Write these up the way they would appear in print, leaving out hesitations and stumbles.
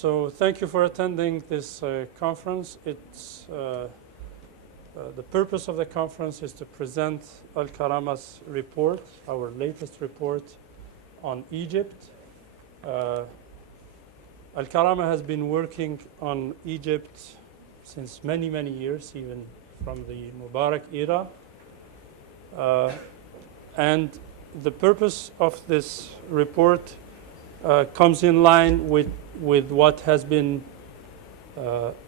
So thank you for attending this conference. The purpose of the conference is to present Alkarama's report, our latest report on Egypt. Alkarama has been working on Egypt since many, many years, even from the Mubarak era. And the purpose of this report comes in line with what has been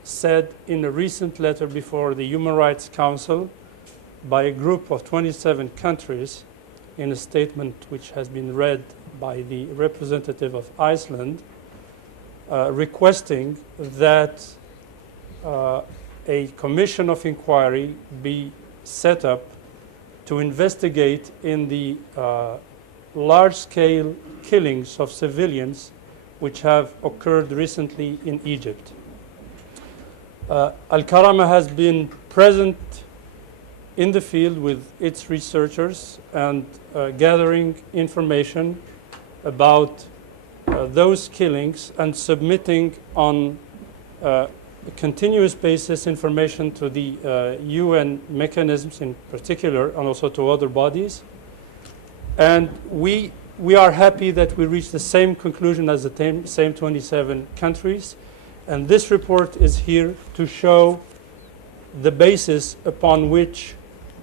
said in a recent letter before the Human Rights Council by a group of 27 countries in a statement which has been read by the representative of Iceland, requesting that a commission of inquiry be set up to investigate in the large-scale killings of civilians which have occurred recently in Egypt. Alkarama has been present in the field with its researchers and gathering information about those killings and submitting on a continuous basis information to the UN mechanisms in particular, and also to other bodies. And we are happy that we reached the same conclusion as the same 27 countries. And this report is here to show the basis upon which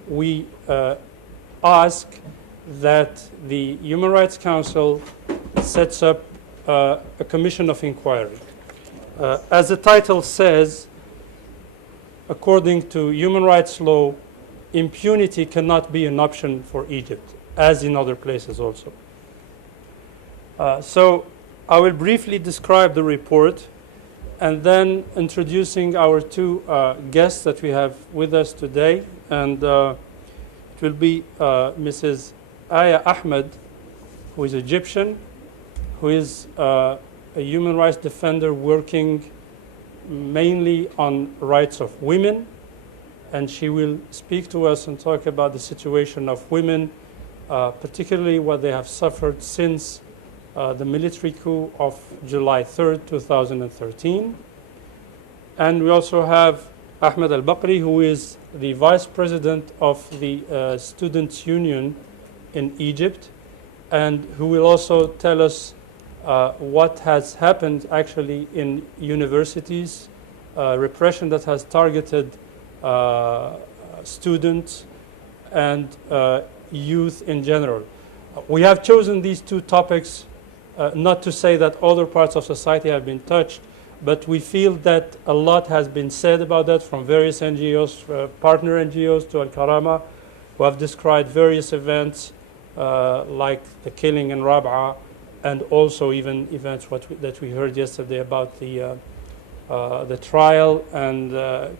we ask that the Human Rights Council sets up a commission of inquiry. As the title says, according to human rights law, impunity cannot be an option for Egypt, as in other places also. So I will briefly describe the report, and then introducing our two guests that we have with us today. And it will be Mrs. Aya Ahmed, who is Egyptian, who is a human rights defender working mainly on rights of women. And she will speak to us and talk about the situation of women, particularly what they have suffered since the military coup of July 3rd, 2013. And we also have Ahmed Al-Bakri, who is the vice president of the Students' Union in Egypt, and who will also tell us what has happened actually in universities, repression that has targeted students and youth in general. We have chosen these two topics not to say that other parts of society have been touched, but we feel that a lot has been said about that from various NGOs, partner NGOs to Alkarama, who have described various events like the killing in Rab'a, and also even events that we heard yesterday about the trial and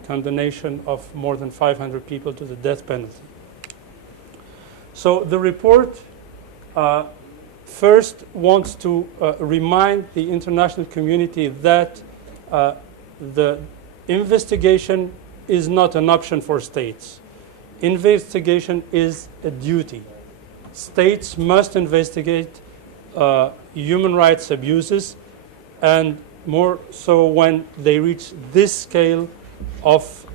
condemnation of more than 500 people to the death penalty. So the report first wants to remind the international community that the investigation is not an option for states. Investigation is a duty. States must investigate human rights abuses, and more so when they reach this scale of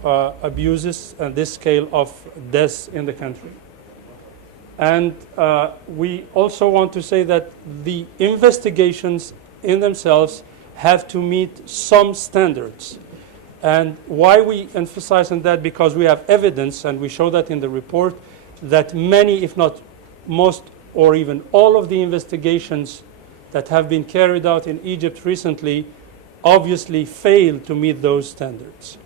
abuses and this scale of deaths in the country. And we also want to say that the investigations in themselves have to meet some standards. And why we emphasize on that? Because we have evidence, and we show that in the report, that many, if not most, or even all of the investigations that have been carried out in Egypt recently obviously fail to meet those standards.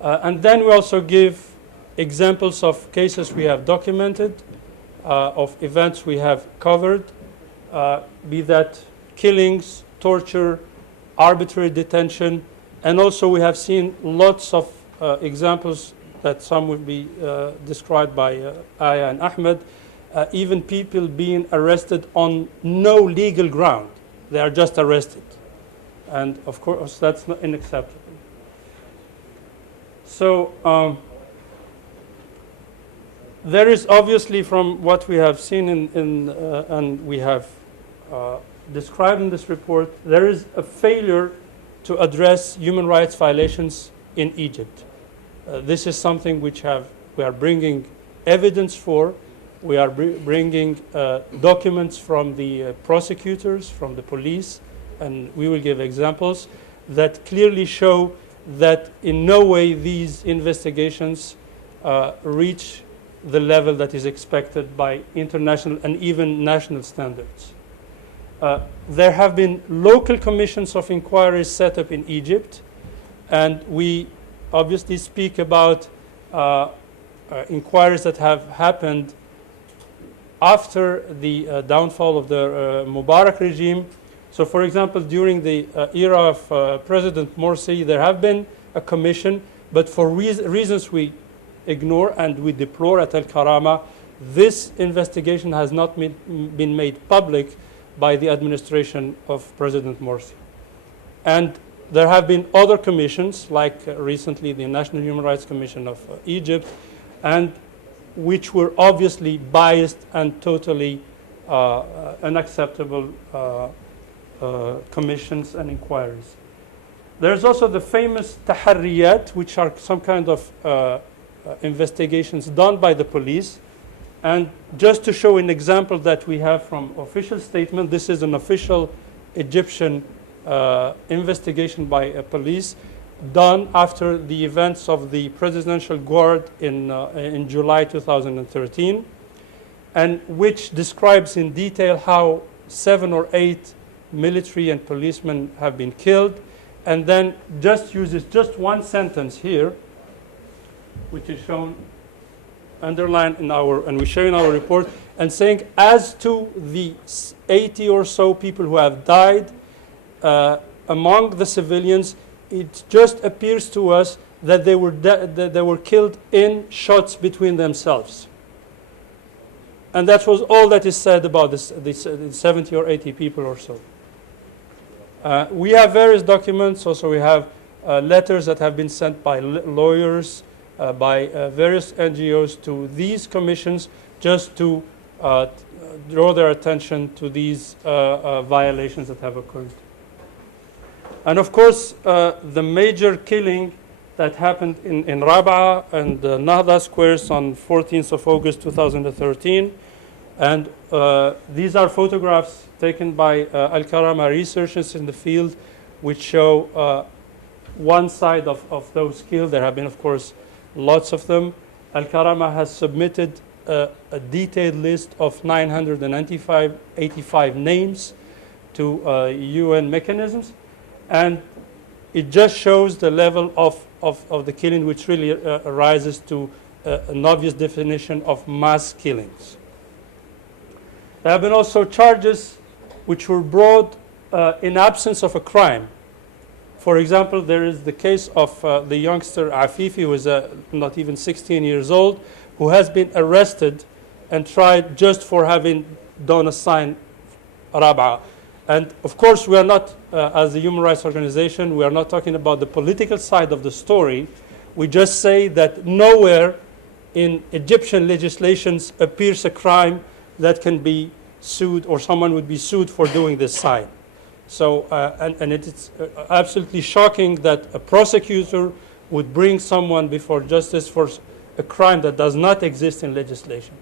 And then we also give examples of cases we have documented, of events we have covered, be that killings, torture, arbitrary detention, and also we have seen lots of examples that some will be described by Aya and Ahmed, even people being arrested on no legal ground. They are just arrested. And of course, that's not unacceptable. So there is obviously, from what we have seen and we have described in this report, there is a failure to address human rights violations in Egypt. This is something which we are bringing evidence for. We are bringing documents from the prosecutors, from the police, and we will give examples that clearly show that in no way these investigations reach the level that is expected by international and even national standards. There have been local commissions of inquiries set up in Egypt, and we obviously speak about inquiries that have happened after the downfall of the Mubarak regime. So, for example, during the era of President Morsi, there have been a commission, but for reasons we ignore and we deplore at Alkarama, this investigation has not been made public by the administration of President Morsi. And there have been other commissions, like recently the National Human Rights Commission of Egypt, and which were obviously biased and totally unacceptable commissions and inquiries. There's also the famous taharriyat, which are some kind of investigations done by the police. And just to show an example that we have from official statement, this is an official Egyptian investigation by police done after the events of the Presidential Guard in July 2013, and which describes in detail how 7 or 8 military and policemen have been killed, and then just uses just one sentence here, which is shown underlined in and we show in our report, and saying, as to the 80 or so people who have died among the civilians, it just appears to us that they were killed in shots between themselves. And that was all that is said about this 70 or 80 people or so. We have various documents. Also, we have letters that have been sent by lawyers, by various NGOs to these commissions, just to draw their attention to these violations that have occurred. And of course, the major killing that happened in Rabaa and Nahda squares on 14th of August 2013. And these are photographs taken by Alkarama researchers in the field, which show one side of those killed. There have been, of course, lots of them. Alkarama has submitted a detailed list of 985 names to UN mechanisms. And it just shows the level of the killing, which really rises to an obvious definition of mass killings. There have been also charges which were brought in absence of a crime. For example, there is the case of the youngster Afifi, who is not even 16 years old, who has been arrested and tried just for having done a sign, Rabaa. And of course, we are not, as a human rights organization, we are not talking about the political side of the story. We just say that nowhere in Egyptian legislations appears a crime that can be sued, or someone would be sued for doing this sign. So, and it's absolutely shocking that a prosecutor would bring someone before justice for a crime that does not exist in legislation.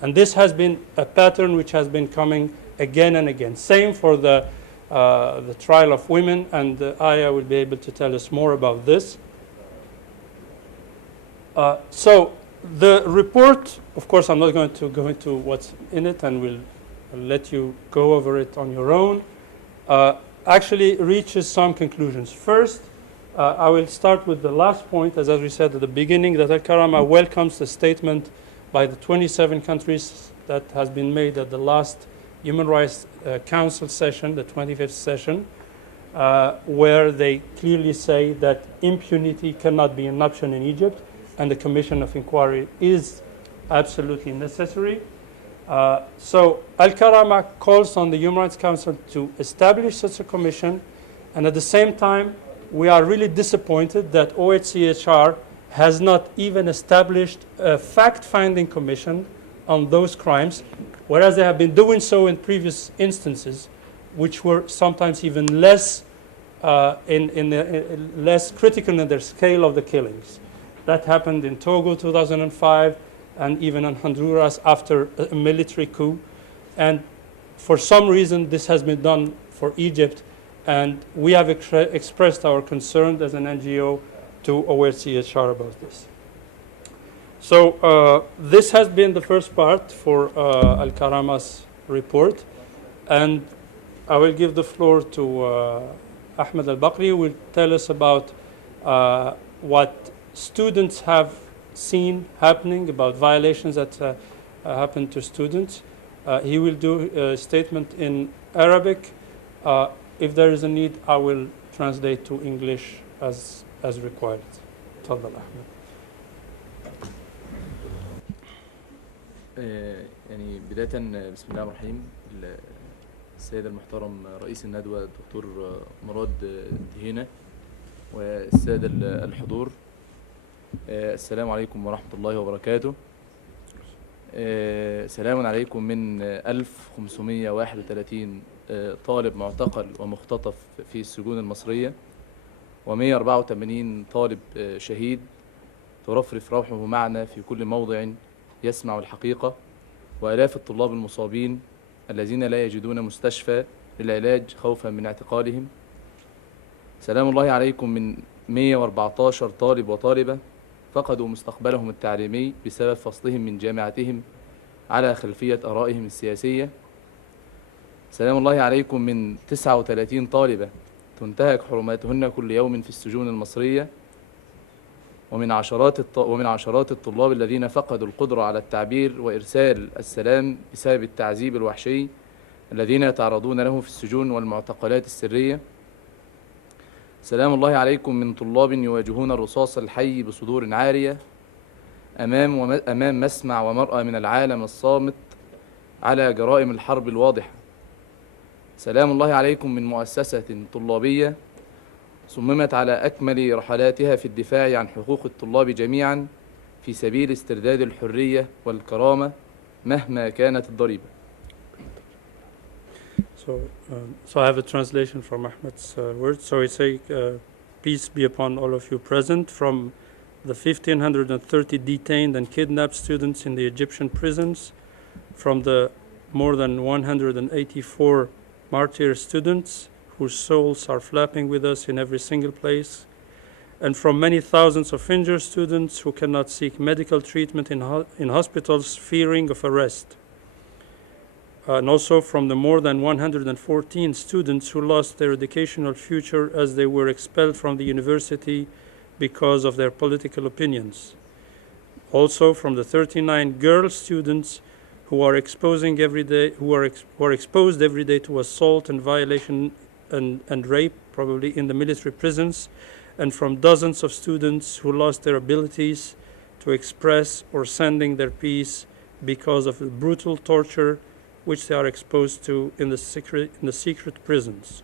And this has been a pattern which has been coming again and again. Same for the trial of women, and Aya will be able to tell us more about this. So the report, of course, I'm not going to go into what's in it, and we'll let you go over it on your own, actually reaches some conclusions. First, I will start with the last point, as we said at the beginning, that Alkarama welcomes the statement by the 27 countries that has been made at the last Human Rights Council session, the 25th session, where they clearly say that impunity cannot be an option in Egypt, and the Commission of Inquiry is absolutely necessary. So Alkarama calls on the Human Rights Council to establish such a commission, and at the same time, we are really disappointed that OHCHR has not even established a fact-finding commission on those crimes, whereas they have been doing so in previous instances. which were sometimes even less less critical in their scale of the killings. That happened in Togo 2005 and even in Honduras after a military coup. And for some reason, this has been done for Egypt, and we have expressed our concern as an NGO to OHCHR about this. So this has been the first part for Alkarama's report, and I will give the floor to Ahmed Al-Bakri, who will tell us about what students have seen happening, about violations that happen to students. He will do a statement in Arabic. If there is a need, I will translate to English as required. تفضل أحمد. يعني بداية بسم الله الرحمن الرحيم. السيد المحترم رئيس الندوة الدكتور مراد دهينة والسادة الحضور، السلام عليكم ورحمة الله وبركاته. سلام عليكم من 1531 طالب معتقل ومختطف في السجون المصرية، و184 طالب شهيد ترفرف روحه معنا في كل موضع يسمع الحقيقة، وآلاف الطلاب المصابين الذين لا يجدون مستشفى للعلاج خوفا من اعتقالهم. سلام الله عليكم من 114 طالب وطالبة فقدوا مستقبلهم التعليمي بسبب فصلهم من جامعتهم على خلفية آرائهم السياسية. سلام الله عليكم من 39 طالبة تنتهك حرماتهن كل يوم في السجون المصرية، ومن عشرات الطلاب الذين فقدوا القدرة على التعبير وإرسال السلام بسبب التعذيب الوحشي الذين يتعرضون له في السجون والمعتقلات السرية. سلام الله عليكم من طلاب يواجهون الرصاص الحي بصدور عارية أمام مسمع ومرأى من العالم الصامت على جرائم الحرب الواضحة. سلام الله عليكم من مؤسسة طلابية صممت على أكمل رحلاتها في الدفاع عن حقوق الطلاب جميعا في سبيل استرداد الحرية والكرامة مهما كانت الضريبة. So I have a translation from Ahmed's words. So it's peace be upon all of you present. From the 1,530 detained and kidnapped students in the Egyptian prisons, from the more than 184 martyr students whose souls are flapping with us in every single place, and from many thousands of injured students who cannot seek medical treatment in hospitals fearing of arrest. And also from the more than 114 students who lost their educational future as they were expelled from the university because of their political opinions. Also from the 39 girl students who are exposed every day to assault and violation and rape, probably in the military prisons, and from dozens of students who lost their abilities to express or sending their peace because of the brutal torture which they are exposed to in the secret prisons.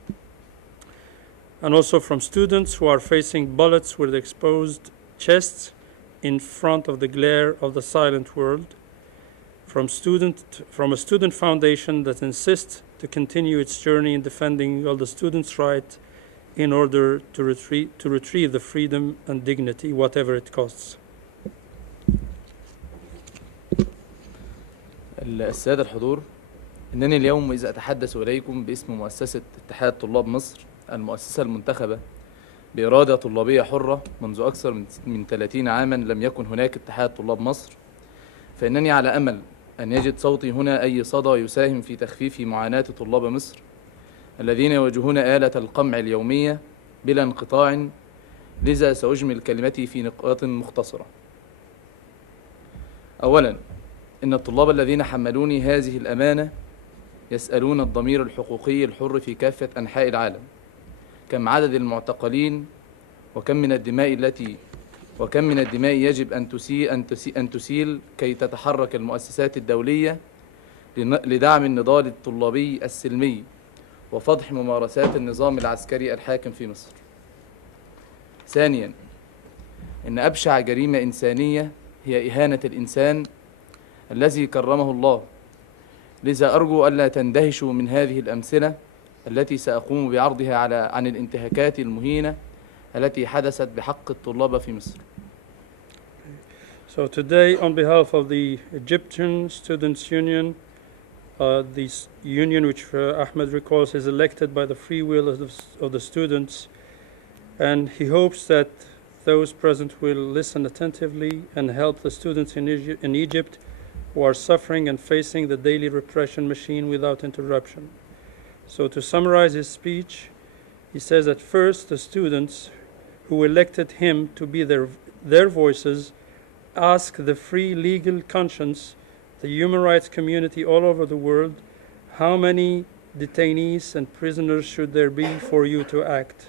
And also from students who are facing bullets with exposed chests in front of the glare of the silent world, from a student foundation that insists to continue its journey in defending all the students' right in order to retrieve the freedom and dignity, whatever it costs. السادة الحضور، إنني اليوم إذا أتحدث إليكم باسم مؤسسة اتحاد طلاب مصر، المؤسسة المنتخبة بإرادة طلابية حرة منذ أكثر من 30 عاما لم يكن هناك اتحاد طلاب مصر، فإنني على أمل أن يجد صوتي هنا أي صدى يساهم في تخفيف معاناة طلاب مصر الذين يواجهون آلة القمع اليومية بلا انقطاع، لذا سأجمل كلمتي في نقاط مختصرة. أولا، إن الطلاب الذين حملوني هذه الأمانة يسألون الضمير الحقوقي الحر في كافة أنحاء العالم، كم عدد المعتقلين وكم من الدماء يجب أن تسيل كي تتحرك المؤسسات الدولية لدعم النضال الطلابي السلمي وفضح ممارسات النظام العسكري الحاكم في مصر. ثانيا، إن أبشع جريمة إنسانية هي إهانة الإنسان الذي كرمه الله، لذا أرجو ألا تندهشوا من هذه الأمثلة التي سأقوم بعرضها عن الانتهاكات المهينة التي حدثت بحق الطلاب في مصر. So today, on behalf of the Egyptian Students' Union, this union which Ahmed recalls is elected by the free will of the students, and he hopes that those present will listen attentively and help the students in Egypt who are suffering and facing the daily repression machine without interruption. So to summarize his speech, he says that first, the students who elected him to be their voices ask the free legal conscience, the human rights community all over the world, how many detainees and prisoners should there be for you to act?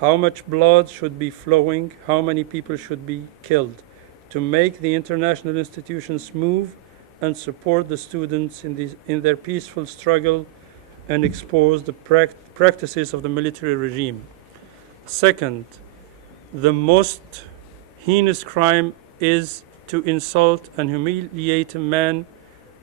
How much blood should be flowing? How many people should be killed? To make the international institutions move and support the students in their peaceful struggle and expose the practices of the military regime. Second, the most heinous crime is to insult and humiliate a man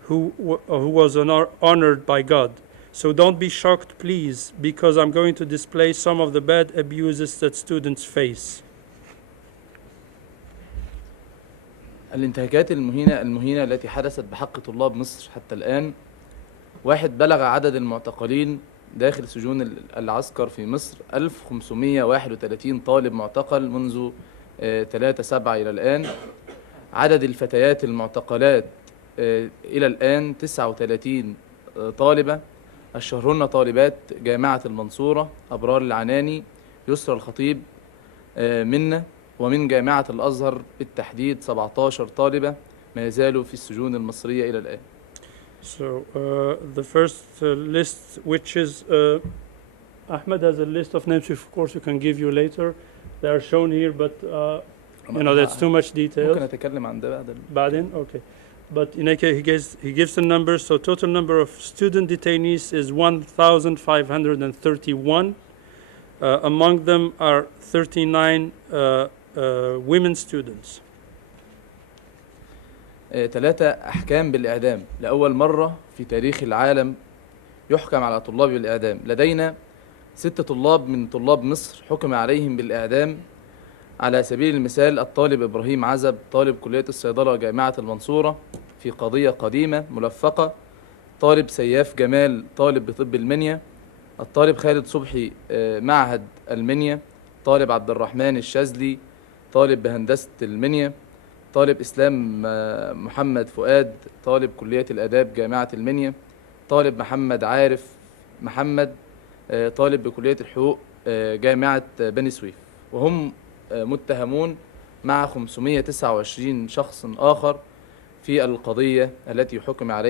who was honored by God. So don't be shocked, please, because I'm going to display some of the bad abuses that students face. الانتهاكات المهينة التي حدثت بحق طلاب مصر حتى الآن: واحد، بلغ عدد المعتقلين داخل سجون العسكر في مصر 1531 طالب معتقل منذ 3/7 إلى الآن. عدد الفتيات المعتقلات إلى الآن 39 طالبة، أشهرهن طالبات جامعة المنصورة أبرار العناني، يسرى الخطيب منا، ومن جامعة الأزهر بالتحديد 17 طالبة ما يزالوا في السجون المصرية إلى الآن. So the first list, which is Ahmed has a list of names, of course you can give you later. They are shown here, but that's too much detail. ممكن أتكلم عن ده بعدين. Okay. But in any case, he gives the numbers. So total number of student detainees is 1,531. Among them are 39 women students. 3 أحكام بالإعدام. لأول مرة في تاريخ العالم يحكم على طلاب بالإعدام. لدينا 6 طلاب من طلاب مصر حكم عليهم بالإعدام. على سبيل المثال: الطالب إبراهيم عزب طالب كلية الصيدلة جامعة المنصورة في قضية قديمة ملفقة. طالب سياف جمال طالب بطب المنيا. الطالب خالد صبحي معهد المنيا. طالب عبد الرحمن الشاذلي طالب بهندسة المنيا. طالب إسلام محمد فؤاد طالب كلية الآداب جامعة المنيا. طالب محمد عارف محمد طالب بكلية الحقوق جامعة بني سويف. وهم متهمون مع 529 شخص آخر في القضية التي حكم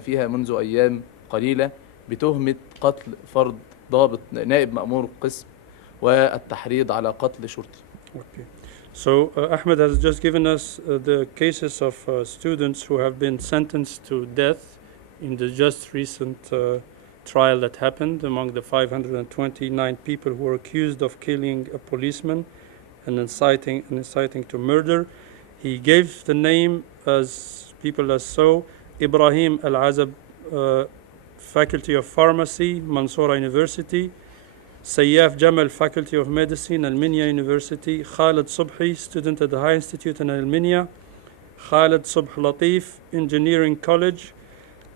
فيها منذ أيام قليلة بتهمة قتل فرد ضابط نائب مأمور القسم والتحريض على قتل شرطي. Okay. So Ahmed has just given us the cases of students who have been sentenced to death in the just recent trial that happened among the 529 people who were accused of killing a policeman and inciting to murder. He gave the name as so: Ibrahim Al-Azab, Faculty of Pharmacy, Mansoura University; Sayyaf Jamal, Faculty of Medicine, Al-Minya University; Khalid Subhi, student at the High Institute in Al-Minya; Khalid Subh Latif, Engineering College;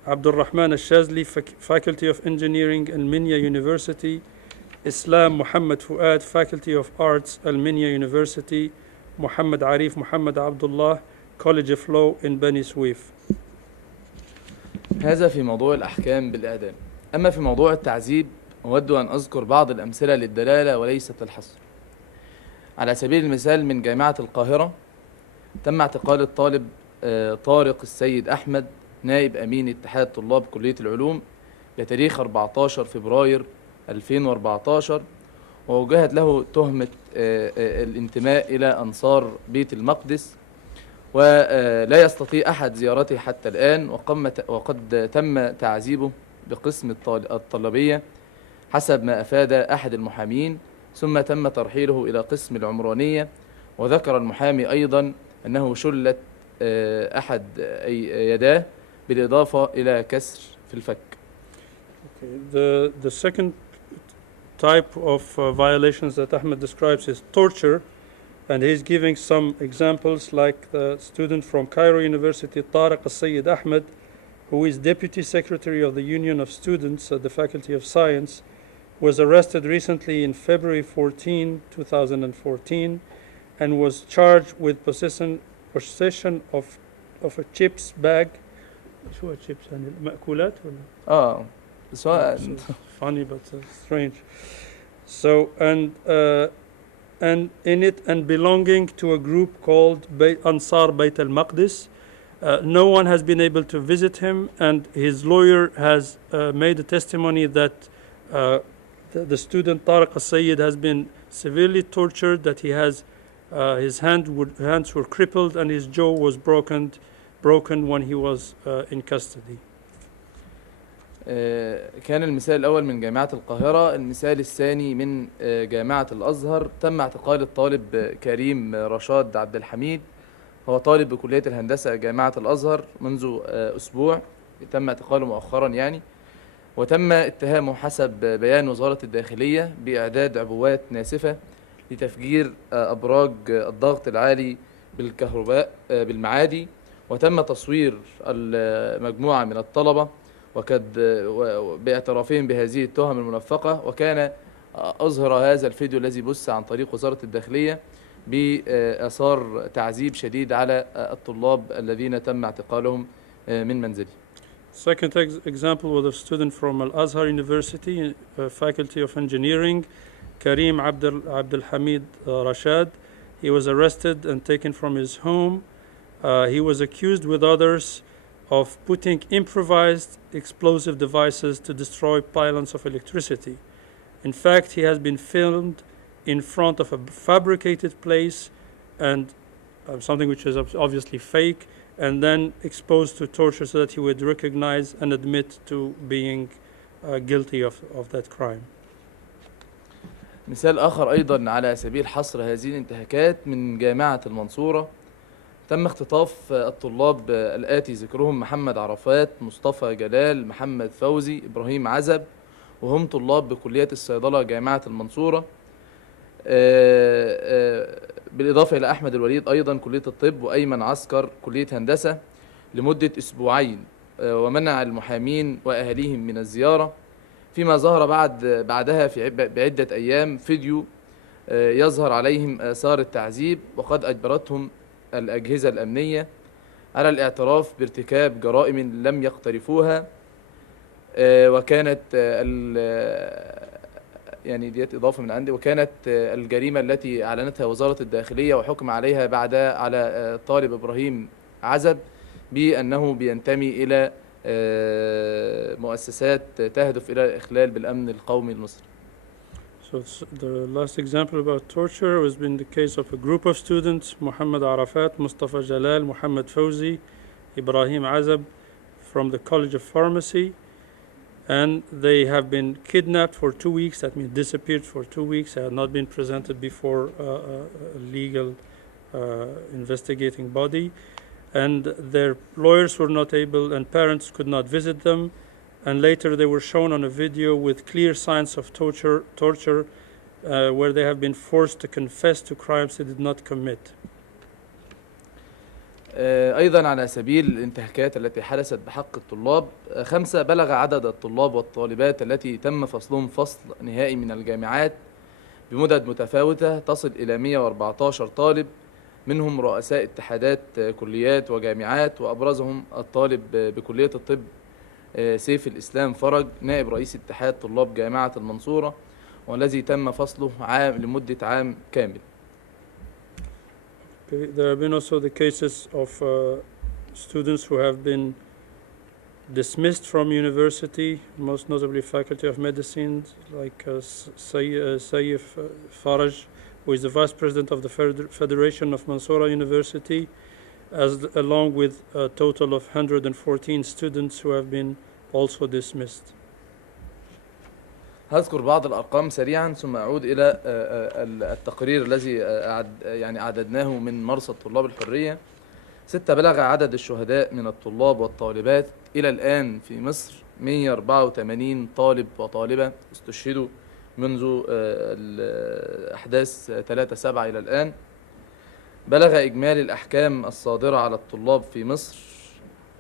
Abdul Rahman Al-Shazli, Faculty of Engineering, Al-Minya University; Islam Muhammad Fuad, Faculty of Arts, Al-Minya University; Muhammad Arif Muhammad Abdullah, College of Law in Bani Suif. هذا في موضوع الأحكام بالإعدام. أما في موضوع التعذيب، أود أن أذكر بعض الأمثلة للدلالة وليست للحصر. على سبيل المثال: من جامعة القاهرة تم اعتقال الطالب طارق السيد أحمد نائب أمين اتحاد طلاب كلية العلوم بتاريخ 14 فبراير 2014، ووجهت له تهمة الانتماء إلى أنصار بيت المقدس، ولا يستطيع أحد زيارته حتى الآن، وقد تم تعذيبه بقسم الطلبية حسب ما أفاد أحد المحامين، ثم تم ترحيله إلى قسم العمرانية. وذكر المحامي أيضا أنه شلت أحد يداه بالإضافة إلى كسر في الفك. Okay. The second type of violations that Ahmed describes is torture, and he's giving some examples, like the student from Cairo University, Tariq Al-Sayyid Ahmed, who is Deputy Secretary of the Union of Students at the Faculty of Science, was arrested recently in February 14, 2014, and was charged with possession of a chips bag. شو chips يعني مأكولات ولا؟ سواء. Funny but strange. So and in it, and belonging to a group called Ansar Bayt al-Maqdis. No one has been able to visit him, and his lawyer has made a testimony that the student Tariq Al-Sayyid has been severely tortured, that he has his hands were crippled and his jaw was broken when he was in custody. كان المثال الأول من جامعة القاهرة. المثال الثاني من جامعة الأزهر. تم اعتقال الطالب كريم رشاد عبد الحميد، هو طالب بكلية الهندسة جامعة الأزهر، منذ أسبوع. تم اعتقاله مؤخرا يعني، وتم اتهامه حسب بيان وزارة الداخلية بإعداد عبوات ناسفة لتفجير أبراج الضغط العالي بالكهرباء بالمعادي. وتم تصوير المجموعة من الطلبة باعترافهم بهذه التهم الملفقة، وكان أظهر هذا الفيديو الذي بث عن طريق وزارة الداخلية بآثار تعذيب شديد على الطلاب الذين تم اعتقالهم من منزلهم. Second example was a student from Al-Azhar University, Faculty of Engineering, Karim Abdul Hamid Rashad. He was arrested and taken from his home. He was accused with others of putting improvised explosive devices to destroy pylons of electricity. In fact, he has been filmed in front of a fabricated place, and something which is obviously fake, and then exposed to torture so that he would recognize and admit to being guilty of that crime. مثال آخر أيضا على سبيل حصر هذه الانتهاكات من جامعة المنصورة. تم اختطاف الطلاب الآتي ذكرهم: محمد عرفات، مصطفى جلال، محمد فوزي، إبراهيم عزب، وهم طلاب بكلية الصيدلة جامعة المنصورة. بالإضافة إلى أحمد الوليد أيضا كلية الطب، وأيمن عسكر كلية هندسة، لمدة أسبوعين، ومنع المحامين وأهاليهم من الزيارة. فيما ظهر بعدها بعدة أيام فيديو يظهر عليهم آثار التعذيب، وقد أجبرتهم الأجهزة الأمنية على الاعتراف بارتكاب جرائم لم يقترفوها. وكانت يعني ديت إضافة من عندي. وكانت الجريمة التي أعلنتها وزارة الداخلية وحكم عليها بعدها على الطالب إبراهيم عزب بأنه بينتمي إلى مؤسسات تهدف إلى الإخلال بالأمن القومي المصري. So the last example about torture was in the case of a group of students: Muhammad Arafat, Mustafa Jalal, Muhammad Fawzi, Ibrahim Azab, from the College of Pharmacy, and they have been kidnapped for 2 weeks. That means disappeared for 2 weeks. They had not been presented before a legal investigating body, and their lawyers were not able, and parents could not visit them. And later they were shown on a video with clear signs of torture where they have been forced to confess to crimes they did not commit. أيضا على سبيل الانتهاكات التي حدثت بحق الطلاب: 5 بلغ عدد الطلاب والطالبات التي تم فصلهم فصل نهائي من الجامعات بمدد متفاوتة تصل إلى 114 طالب، منهم رؤساء اتحادات كليات وجامعات، وأبرزهم الطالب بكلية الطب سيف الإسلام فرج، نائب رئيس اتحاد طلاب جامعة المنصورة، والذي تم فصله لمدة عام كامل. There have been also the cases of students who have been dismissed from university, most notably Faculty of Medicine, like Saif Faraj, who is the Vice President of the Federation of Mansoura University, along with a total of 114 students who have been also dismissed. هذكر بعض الأرقام سريعا ثم أعود إلى التقرير الذي يعني أعددناه من مرصد طلاب الحرية. 6 بلغ عدد الشهداء من الطلاب والطالبات إلى الآن في مصر 184 طالب وطالبة استشهدوا منذ أحداث 3/7 إلى الآن. بلغ إجمالي الأحكام الصادرة على الطلاب في مصر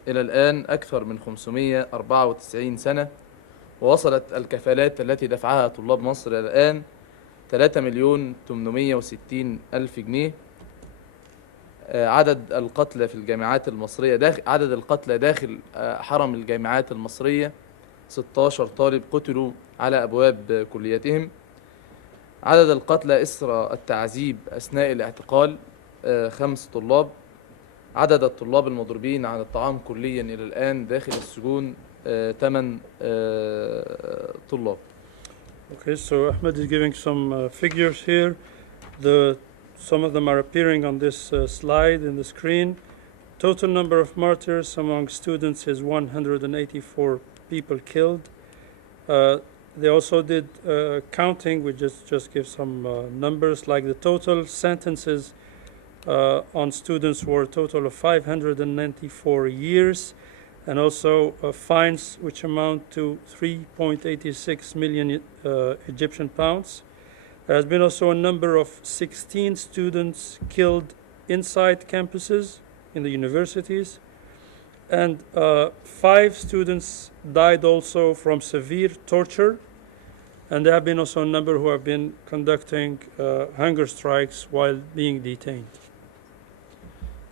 إلى الآن أكثر من 594 سنة، ووصلت الكفالات التي دفعها طلاب مصر إلى الآن 3,860,000 جنيه. عدد القتلى في الجامعات المصرية عدد القتلى داخل حرم الجامعات المصرية 16 طالب قتلوا على أبواب كليتهم. عدد القتلى إثر التعذيب أثناء الاعتقال 5 طلاب. عدد الطلاب المضروبين عن الطعام كليا إلى الآن داخل السجون 8 طلاب. Okay, so Ahmed is giving some figures here. Some of them are appearing on this slide in the screen. Total number of martyrs among students is 184 people killed. They also did counting. We just give some numbers, like the total sentences on students were a total of 594 years, and also fines which amount to 3.86 million Egyptian pounds. There has been also a number of 16 students killed inside campuses in the universities, and 5 students died also from severe torture, and there have been also a number who have been conducting hunger strikes while being detained.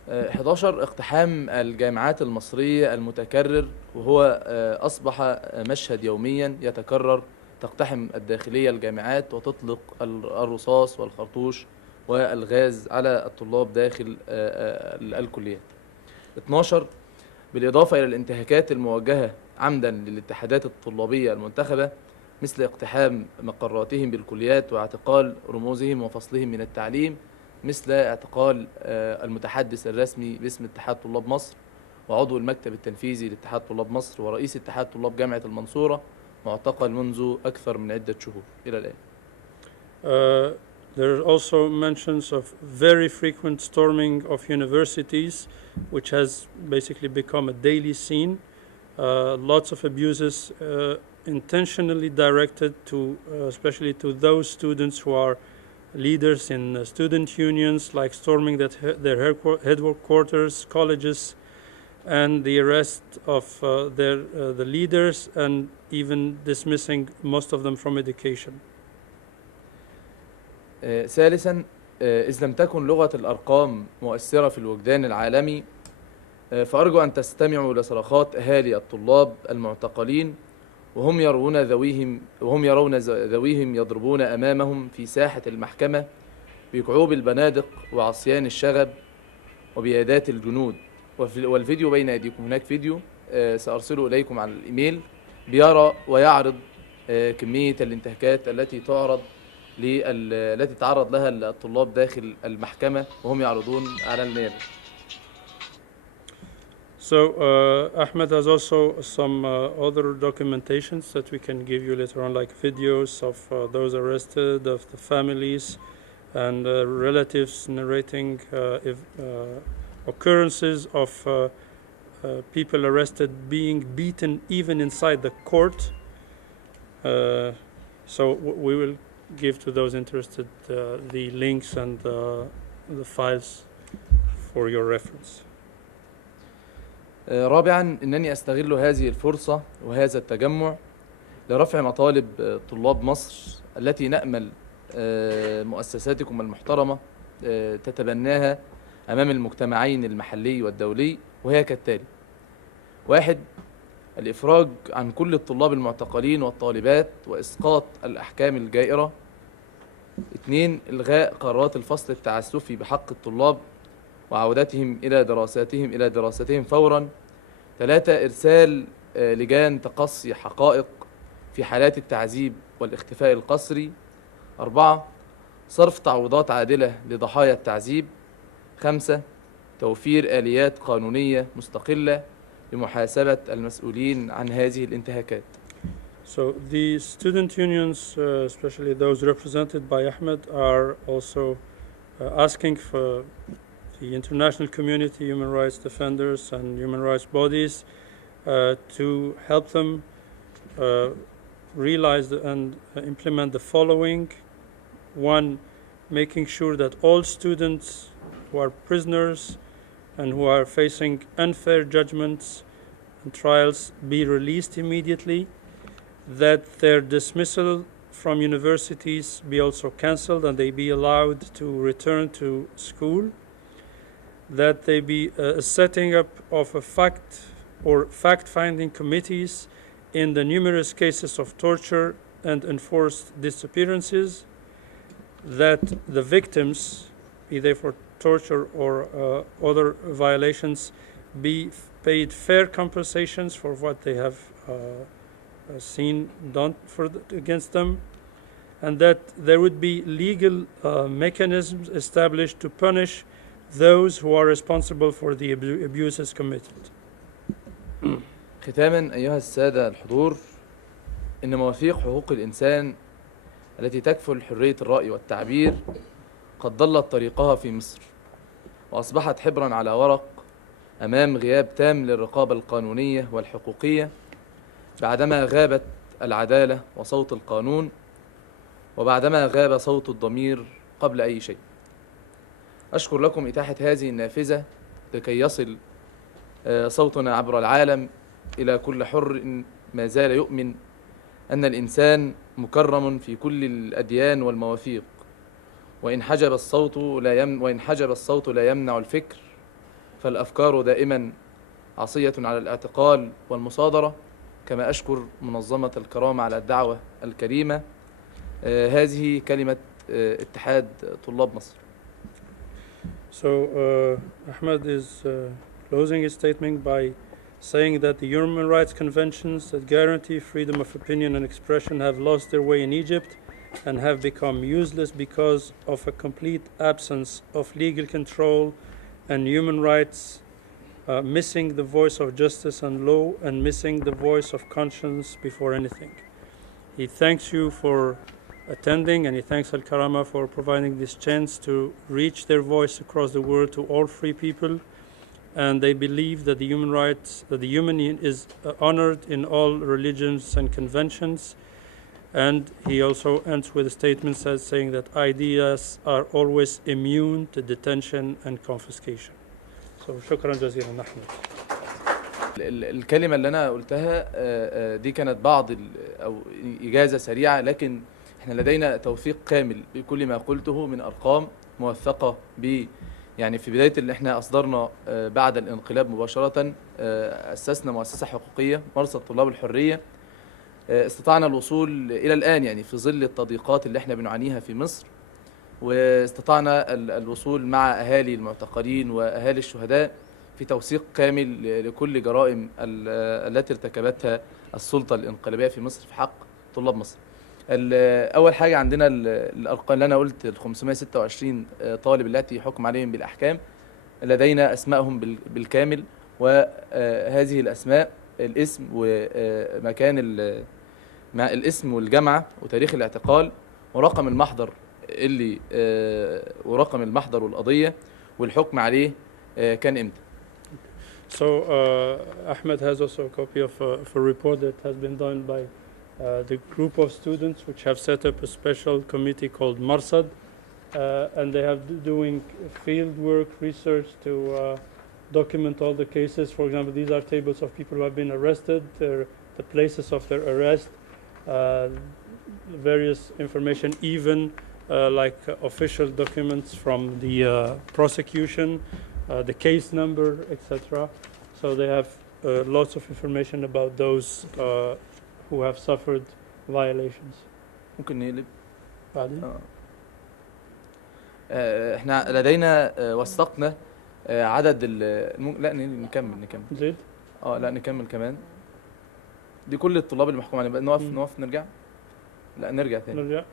11 اقتحام الجامعات المصرية المتكرر، وهو أصبح مشهد يوميا يتكرر. تقتحم الداخلية الجامعات وتطلق الرصاص والخرطوش والغاز على الطلاب داخل الكليات. 12 بالإضافة إلى الانتهاكات الموجهة عمدا للاتحادات الطلابية المنتخبة، مثل اقتحام مقراتهم بالكليات واعتقال رموزهم وفصلهم من التعليم، مثل اعتقال المتحدث الرسمي باسم اتحاد طلاب مصر وعضو المكتب التنفيذي لاتحاد طلاب مصر ورئيس اتحاد طلاب جامعة المنصورة، معتقل منذ أكثر من عدة شهور إلى الآن. There are also mentions of very frequent storming of universities, which has basically become a daily scene. Lots of abuses intentionally directed to, especially to those students who are leaders in student unions, like storming their headquarters, colleges, and the arrest of the leaders, and even dismissing most of them from education. ثالثا، إذ لم تكن لغة الأرقام مؤثرة في الوجدان العالمي، فأرجو أن تستمعوا لصرخات أهالي الطلاب المعتقلين وهم يرون ذويهم يضربون أمامهم في ساحة المحكمة بكعوب البنادق وعصيان الشغب وبيادات الجنود. والفيديو بين أيديكم. هناك فيديو سأرسله إليكم على الإيميل بيرى ويعرض كمية الانتهاكات التي تعرض لها الطلاب داخل المحكمة وهم يعرضون على النيابة. So Ahmed has also some other documentations that we can give you later on, like videos of those arrested, of the families, and relatives narrating occurrences of people arrested being beaten even inside the court. So we will give to those interested the links and the files for your reference. رابعا، إنني أستغل هذه الفرصة وهذا التجمع لرفع مطالب طلاب مصر التي نأمل مؤسساتكم المحترمة تتبناها أمام المجتمعين المحلي والدولي، وهي كالتالي: 1. الإفراج عن كل الطلاب المعتقلين والطالبات وإسقاط الأحكام الجائرة. 2. إلغاء قرارات الفصل التعسفي بحق الطلاب وعودتهم إلى دراستهم فورا. 3. إرسال لجان تقصي حقائق في حالات التعذيب والاختفاء القسري. 4. صرف تعويضات عادلة لضحايا التعذيب. 5. توفير آليات قانونية مستقلة لمحاسبة المسؤولين عن هذه الانتهاكات. So the student unions, especially those represented by Ahmed, are also asking for the international community, human rights defenders and human rights bodies to help them realize and implement the following. One, making sure that all students who are prisoners and who are facing unfair judgments and trials be released immediately, that their dismissal from universities be also cancelled and they be allowed to return to school, that they be setting up of a fact-finding committees in the numerous cases of torture and enforced disappearances, that the victims, be they for torture or other violations, be paid fair compensations for what they have seen done against them, and that there would be legal mechanisms established to punish those who are responsible for the abuses committed. ختاما أيها السادة الحضور، إن مواثيق حقوق الإنسان التي تكفل حرية الرأي والتعبير قد ضلت طريقها في مصر، وأصبحت حبرا على ورق أمام غياب تام للرقابة القانونية والحقوقية، بعدما غابت العدالة وصوت القانون، وبعدما غاب صوت الضمير قبل أي شيء. أشكر لكم إتاحة هذه النافذة لكي يصل صوتنا عبر العالم إلى كل حر ما زال يؤمن أن الإنسان مكرم في كل الأديان والمواثيق، وإن حجب الصوت لا يمنع الفكر، فالأفكار دائما عصية على الاعتقال والمصادرة. كما أشكر منظمة الكرامة على الدعوة الكريمة. هذه كلمة اتحاد طلاب مصر. So Ahmed is closing his statement by saying that the human rights conventions that guarantee freedom of opinion and expression have lost their way in Egypt and have become useless because of a complete absence of legal control and human rights, missing the voice of justice and law and missing the voice of conscience before anything. He thanks you for attending, and he thanks Alkarama for providing this chance to reach their voice across the world to all free people. And they believe that the human rights, that the human is honored in all religions and conventions. And he also ends with a statement saying that ideas are always immune to detention and confiscation. So شكرا جزيلا نحن. الكلمة اللي أنا قلتها دي كانت بعض أو إجازة سريعة، لكن احنا لدينا توثيق كامل بكل ما قلته من أرقام موثقة يعني في بداية اللي احنا أصدرنا بعد الانقلاب مباشرة أسسنا مؤسسة حقوقية مرصد طلاب الحرية. استطعنا الوصول إلى الآن يعني في ظل التضييقات اللي احنا بنعانيها في مصر، واستطعنا الوصول مع أهالي المعتقلين وأهالي الشهداء في توثيق كامل لكل جرائم التي ارتكبتها السلطة الانقلابية في مصر في حق طلاب مصر. أول حاجة عندنا الأرقام اللي أنا قلت 526 طالب التي حكم عليهم بالأحكام، لدينا أسمائهم بالكامل، وهذه الأسماء الاسم ومكان الاسم والجامعة وتاريخ الاعتقال ورقم المحضر ورقم المحضر والقضية والحكم عليه كان إمتى. So Ahmed has also a copy of a report that has been done by the group of students which have set up a special committee called Marsad, and they have doing field work research to document all the cases. For example, these are tables of people who have been arrested, the places of their arrest, various information, even like official documents from the prosecution, the case number, etc. So they have lots of information about those who have suffered violations. ممكن نقلب بعدين؟ احنا لدينا وثقنا عدد لا نكمل زيد؟ لا نكمل كمان. دي كل الطلاب المحكوم عليهم. نقف نرجع؟ لا نرجع تاني. نرجع؟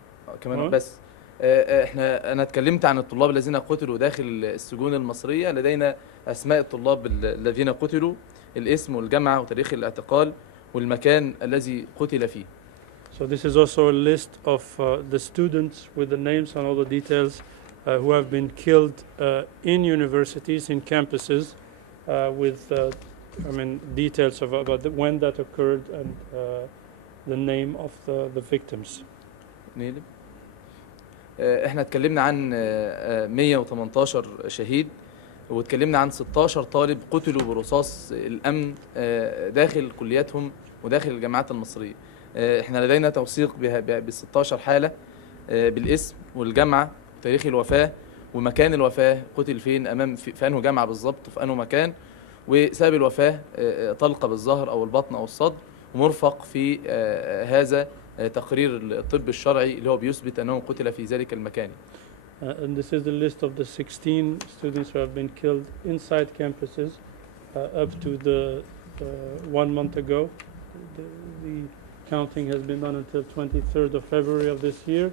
كمان بس. انا اتكلمت عن الطلاب الذين قتلوا داخل السجون المصرية. لدينا اسماء الطلاب الذين قتلوا، الاسم والجامعة وتاريخ الاعتقال والمكان الذي قتل فيه. So this is also a list of the students with the names and all the details who have been killed in universities, in campuses, with details about when that occurred and the name of the victims. نيلم. احنا اتكلمنا عن 118 شهيد، واتكلمنا عن 16 طالب قتلوا برصاص الامن داخل كلياتهم وداخل الجامعات المصريه. احنا لدينا توثيق ب 16 حاله بالاسم والجامعه وتاريخ الوفاه ومكان الوفاه، قتل فين، امام في انه جامعه بالظبط وفي انه مكان، وسبب الوفاه طلقه بالظهر او البطن او الصدر، ومرفق في هذا تقرير الطب الشرعي اللي هو بيثبت انه قتل في ذلك المكان. And this is the list of the 16 students who have been killed inside campuses up to the 1 month ago. The counting has been done until 23rd of February of this year,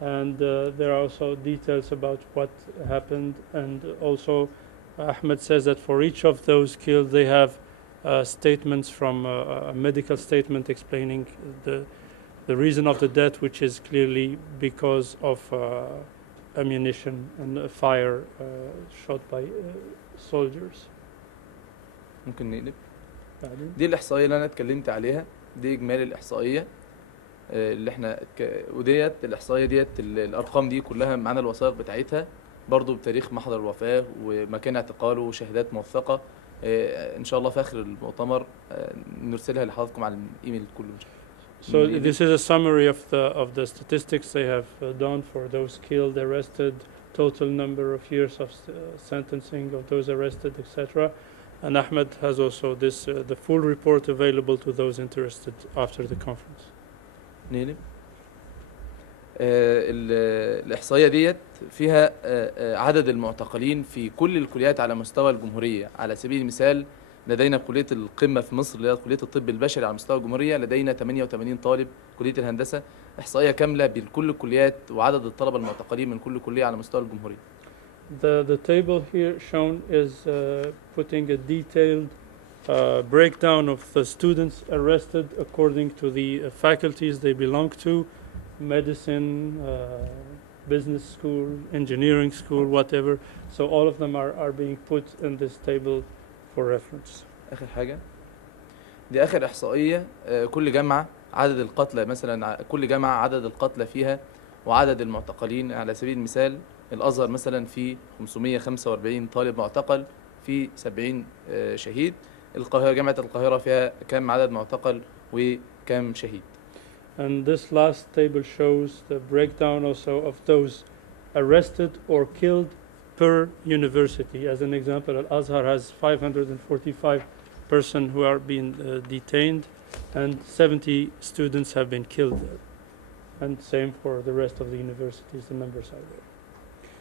and there are also details about what happened, and also Ahmed says that for each of those killed they have statements from a medical statement explaining the reason of the death, which is clearly because of ammunition and a fire shot by soldiers. ممكن نقلب. دي الإحصائية اللي أنا اتكلمت عليها، دي إجمالي الإحصائية اللي احنا وديت الإحصائية ديت الأرقام دي كلها معانا الوثائق بتاعتها برضو بتاريخ محضر الوفاة ومكان اعتقاله وشهادات موثقة. إن شاء الله في آخر المؤتمر نرسلها لحضراتكم على الإيميل كله إن شاء الله. So this is a summary of the statistics they have done for those killed, arrested, total number of years of sentencing of those arrested, etc. And Ahmed has also this the full report available to those interested after the conference. نيلم. الإحصائية ديت فيها عدد المعتقلين في كل الكليات على مستوى الجمهورية. على سبيل المثال لدينا كلية القمة في مصر اللي هي كلية الطب البشري على مستوى الجمهورية لدينا 88 طالب. كلية الهندسة إحصائية كاملة بكل الكليات وعدد الطلبة المعتقلين من كل كلية على مستوى الجمهورية. The table here shown is putting a detailed breakdown of the students arrested according to the faculties they belong to, medicine, business school, engineering school, whatever. So all of them are being put in this table for reference. آخر حاجة دي آخر إحصائية كل جامعة عدد القتلى، مثلا كل جامعة عدد القتلى فيها وعدد المعتقلين. على سبيل المثال الأزهر مثلا في 545 طالب معتقل في 70 شهيد. القاهرة جامعة القاهرة فيها كم عدد معتقل وكم شهيد. And this last table shows the breakdown also of those arrested or killed per university. As an example, Al-Azhar has 545 persons who are being detained and 70 students have been killed there. And same for the rest of the universities, the members are there.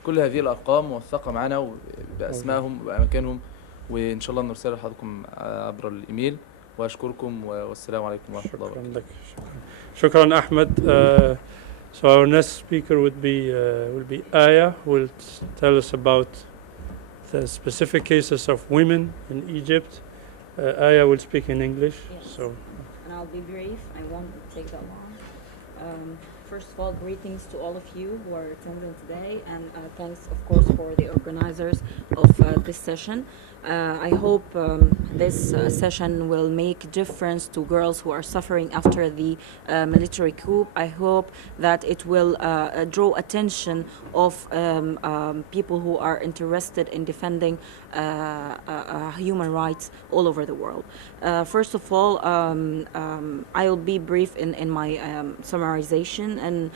كل هذه الأرقام موثقة معنا بأسمائهم وأماكنهم، وإن شاء الله نرسلها لحضراتكم عبر الإيميل. وأشكركم والسلام عليكم ورحمة الله وبركاته. شكرا أحمد. So our next speaker will be Aya, who will tell us about the specific cases of women in Egypt. Aya will speak in English. Yes. So. And I'll be brief. I won't take that long. First of all, greetings to all of you who are attending today, and thanks, of course, for the organizers of this session. I hope this session will make difference to girls who are suffering after the military coup. I hope that it will draw attention of people who are interested in defending human rights all over the world. First of all, I'll be brief in my summarization, and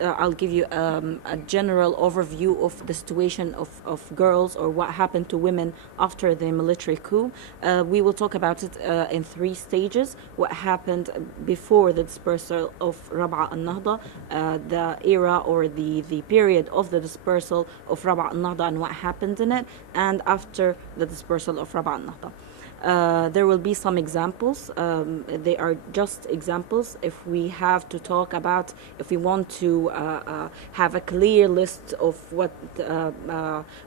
I'll give you a general overview of the situation of girls or what happened to women after the military coup. We will talk about it in 3 stages: what happened before the dispersal of Rab'a al-Nahda, the era or the period of the dispersal of Rab'a al-Nahda and what happened in it, and after the dispersal of Rab'a al-Nahda. There will be some examples. They are just examples. If we have to talk about, if we want to have a clear list of what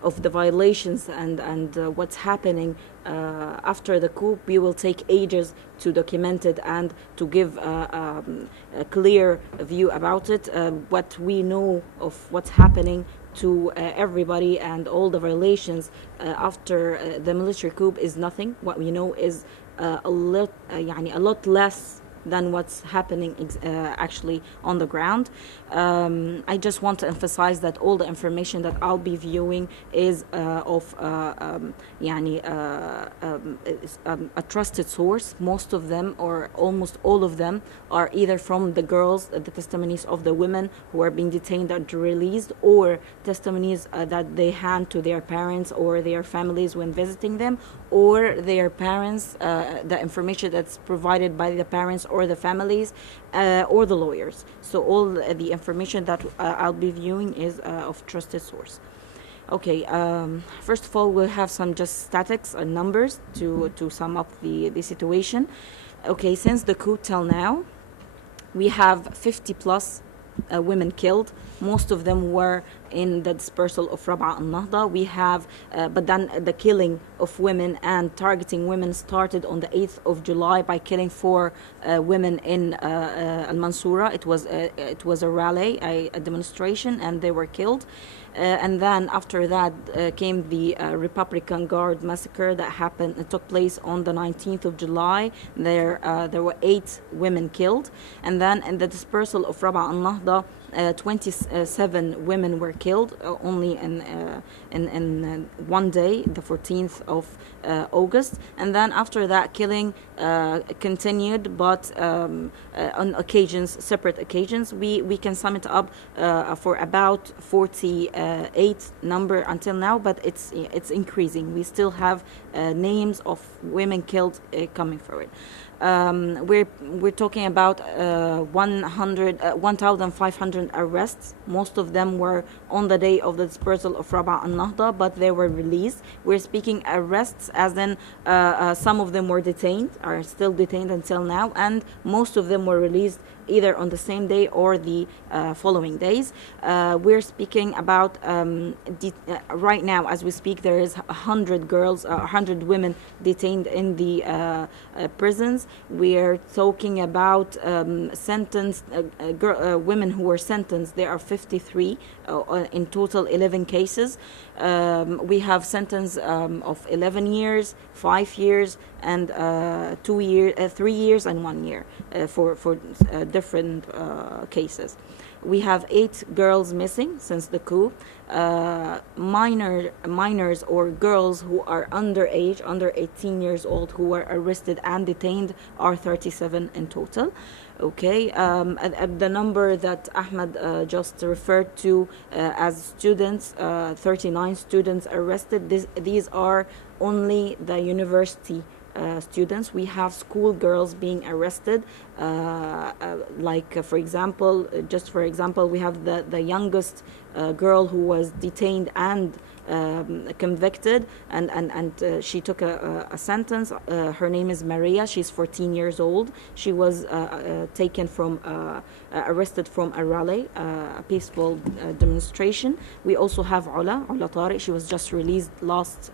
of the violations and what's happening after the coup, we will take ages to document it and to give a clear view about it. What we know of what's happening to everybody and all the violations after the military coup is nothing. What we know is a lot less than what's happening actually on the ground. I just want to emphasize that all the information that I'll be viewing is of a trusted source. Most of them, or almost all of them, are either from the girls, the testimonies of the women who are being detained and released, or testimonies that they hand to their parents or their families when visiting them, or their parents, the information that's provided by the parents or the families, or the lawyers. So all the information that I'll be viewing is of trusted source. Okay, first of all, we'll have some just statics and numbers to sum up the situation. Okay, since the coup till now, we have 50 plus women killed. Most of them were in the dispersal of Rab'a al-Nahda. We have, but then the killing of women and targeting women started on the 8th of July by killing 4 women in Al-Mansura. It was a rally, a demonstration, and they were killed. And then after that came the Republican Guard massacre that happened. It took place on the 19th of July. There were 8 women killed. And then in the dispersal of Rab'a al-Nahda, 27 women were killed only in one day, the 14th of August. And then after that, killing continued, but on occasions, separate occasions. We can sum it up for about 48 number until now, but it's increasing. We still have names of women killed coming for it. We're talking about 1,500 arrests. Most of them were on the day of the dispersal of Rab'a al-Nahda, but they were released. We're speaking arrests as in some of them were detained, are still detained until now, and most of them were released either on the same day or the following days. We're speaking about right now, as we speak, there is 100 girls, 100 women detained in the prisons. We are talking about sentenced women who were sentenced. There are 53 in total, 11 cases. We have sentence of 11 years, 5 years, and 2 years, 3 years, and 1 year for different cases. We have 8 girls missing since the coup. Minors or girls who are underage, under 18 years old, who were arrested and detained are 37 in total. Okay, the number that Ahmed just referred to as students, 39 students arrested. These are only the university students. We have school girls being arrested. For example, we have the youngest girl who was detained and convicted, and she took a sentence. Her name is Maria. She's 14 years old. She was arrested from a rally, a peaceful demonstration. We also have Ula Tariq. She was just released last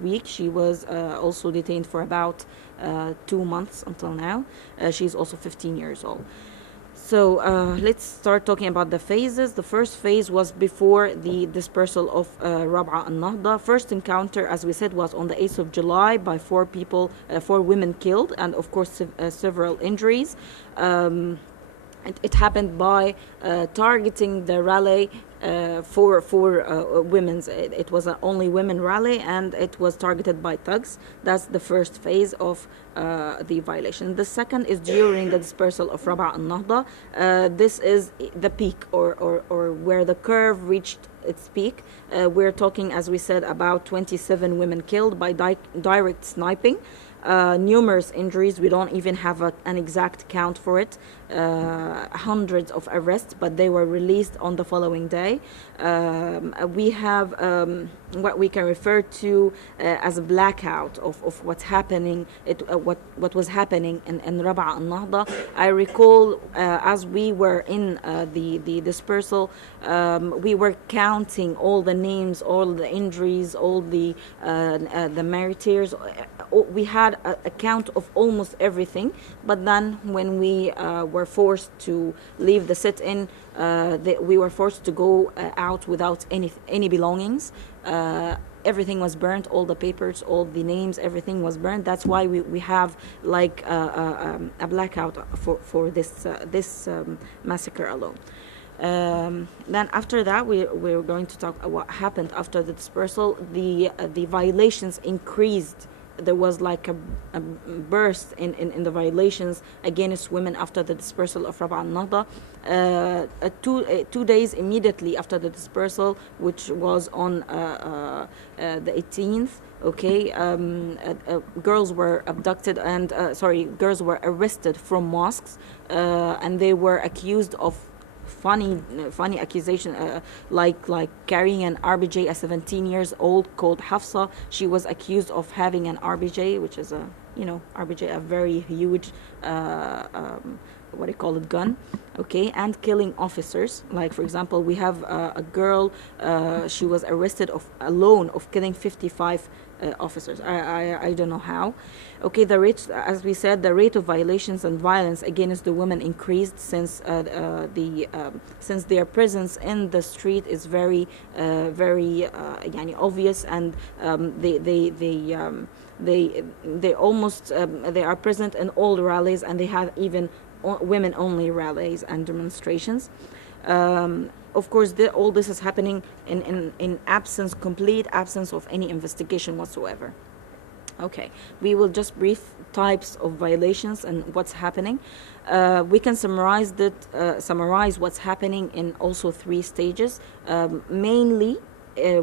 week. She was also detained for about 2 months until now. She's also 15 years old. So let's start talking about the phases. The first phase was before the dispersal of Rab'a al-Nahda. First encounter, as we said, was on the 8th of July by 4 women killed, and of course several injuries. It happened by targeting the rally for women's. It was an only women rally, and it was targeted by thugs. That's the first phase of the violation. The second is during the dispersal of Rab'a al-Nahda. This is the peak, or where the curve reached its peak. We're talking, as we said, about 27 women killed by direct sniping. Numerous injuries. We don't even have an exact count for it. Hundreds of arrests, but they were released on the following day. We have what we can refer to as a blackout of what's happening. What was happening in Rab'a al-Nahda. I recall as we were in the dispersal, we were counting all the names, all the injuries, all the martyrs. We had a count of almost everything, but then when we were forced to leave the sit-in, we were forced to go out without any belongings. everything was burnt, all the papers, all the names, everything was burnt. That's why we have like a blackout for this massacre alone. Then after that, we're going to talk what happened after the dispersal. The violations increased. There was like a burst in the violations against women after the dispersal of Rab'a al-Nahda. 2 days immediately after the dispersal, which was on the 18th, okay, girls were abducted and girls were arrested from mosques, and they were accused of funny accusation, like carrying an RBJ. A 17 years old called Hafsa, she was accused of having an RBJ, which is a RBJ, a very huge what do you call it, gun, okay, and killing officers. Like for example, we have a girl, she was arrested alone of killing 55 officers. I don't know how. Okay, the rate, as we said, the rate of violations and violence against the women increased since since their presence in the street is very obvious, and they almost they are present in all rallies, and they have even women only rallies and demonstrations. Of course, all this is happening in complete absence of any investigation whatsoever. Okay, we will just brief types of violations and what's happening. We can summarize what's happening in also 3 stages. Mainly,